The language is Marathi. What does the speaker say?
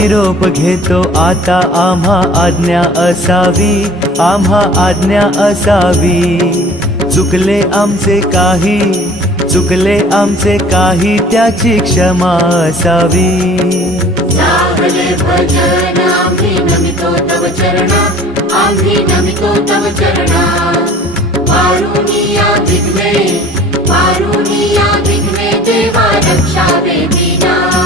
निरोप घेतो आता, आम्हा आज्ञा असावी, आम्हा आज्ञा असावी. चुकले आमचे काही, चुकले आमचे काही, त्याची क्षमा असावी. लागले भजन आम्ही नमितो तव चरणा, आम्ही नमितो तव चरणा. पारुनिया विघ्ने, पारुनिया विघ्ने, देवा रक्षावे दीना.